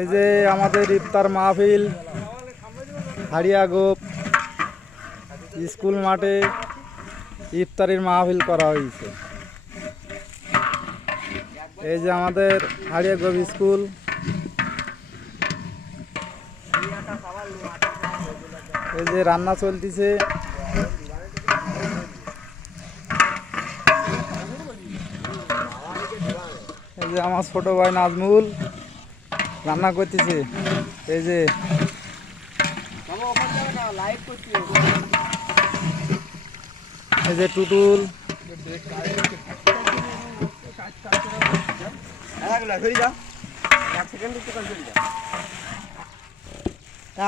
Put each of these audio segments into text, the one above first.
এই যে আমাদের ইফতার মাহফিল হাড়িয়াগোপ স্কুল মাঠে ইফতারির মাহফিল করা হয়েছে। এই যে আমাদের হাড়িয়াগোপ স্কুল। এই যে রান্না চলতেছে। এই যে আমার ছোট ভাই নাজমুল রান্না করতেছে। এই যে এই যে টুটুল।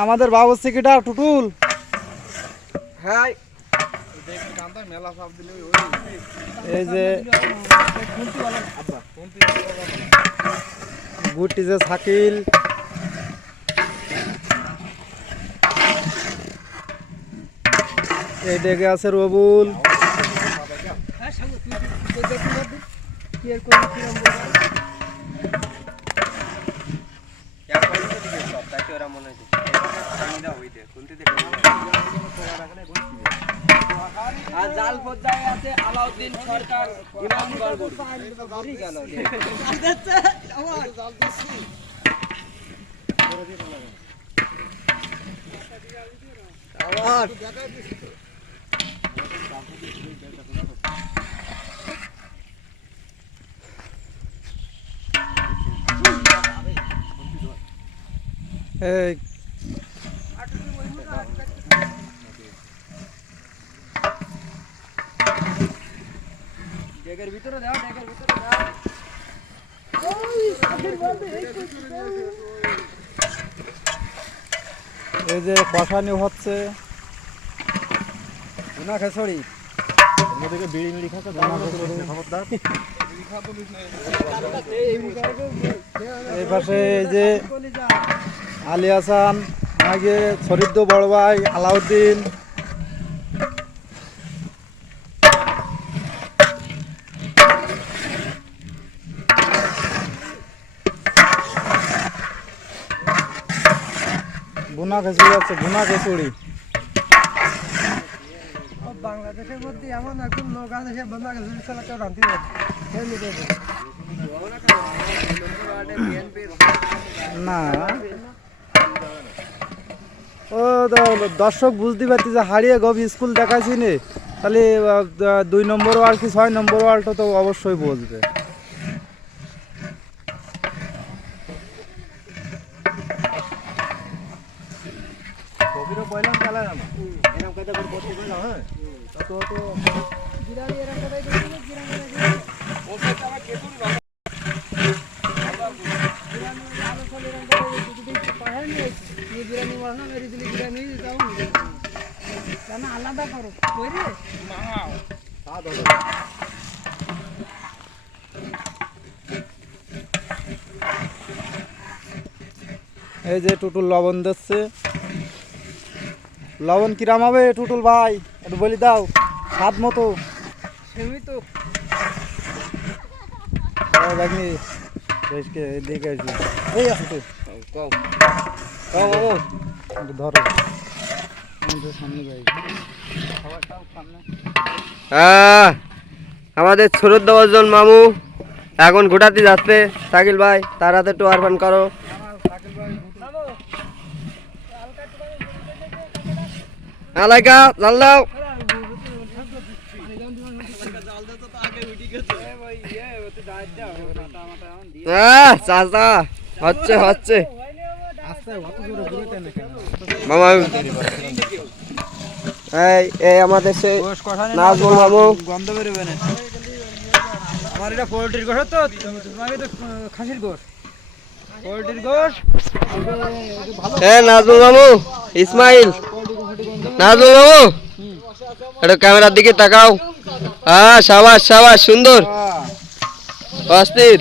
আমাদের বাবুর্চি কিটা টুটুল। এই যে গুটি যে শাকিল। এই দিকে আছে রবুল। জাল পর্যায়ে আছে আলাউদ্দিন সরকার ইমামগড়। এই ডেকের ভিতরে দাও, ডেকের ভিতরে দাও। এই যে কষানি হচ্ছে গুনা খেসড়ি। বিড়ি মিড়ি খাচ্ছে খবরদার। এই পাশে এই যে আলী হাসান, আগে শরীদ্দ বড় ভাই আলাউদ্দিন। ভুনা খিচুড়ি আছে, ভুনা খিচুড়ি। বাংলাদেশের মধ্যে এমন একজন লোক আছে সে ভুনা খিচুড়ি ছাড়া কেউ রাঁধতে পারে না। ও দর্শক বুঝতে পারছি যে হাড়িয়াগোপ স্কুল দেখাইছি নি, তাহলে 2 নম্বর ওয়ার্ড কি 6 নম্বর ওয়ার্ডটা তো অবশ্যই বুঝবে। আলাদা করো। এই যে টুটুল লবণ দিচ্ছে। লবণ কিরাম হবে টুটুল ভাই একটু বলি দাও, স্বাদ মতো। সীমিত দেখনি দেখে আসি। এই আছে ধরো সামনে যাই। আমাদের শ্রদ্ধাভাজন মামু এখন ঘোটাতে যাচ্ছে। শাকিল ভাই তার হাতে একটু আহ্বান করো। আলাইকা জাল দাও। চাচা হচ্ছে হচ্ছে মামা। এই আমাদের সে নাজমুল মামু। গন্ধ বেরোবে না। আমার এটা পোল্ট্রির গোশ তো, তোমাকে তো খাসির গোশ। পোল্ট্রির গোশ। নাজমুল মামু, ইসমাইল, নাজমুল মামু একটু ক্যামেরার দিকে তাকাও। হ্যাঁ সাবাস সাবাস, সুন্দর, অস্থির।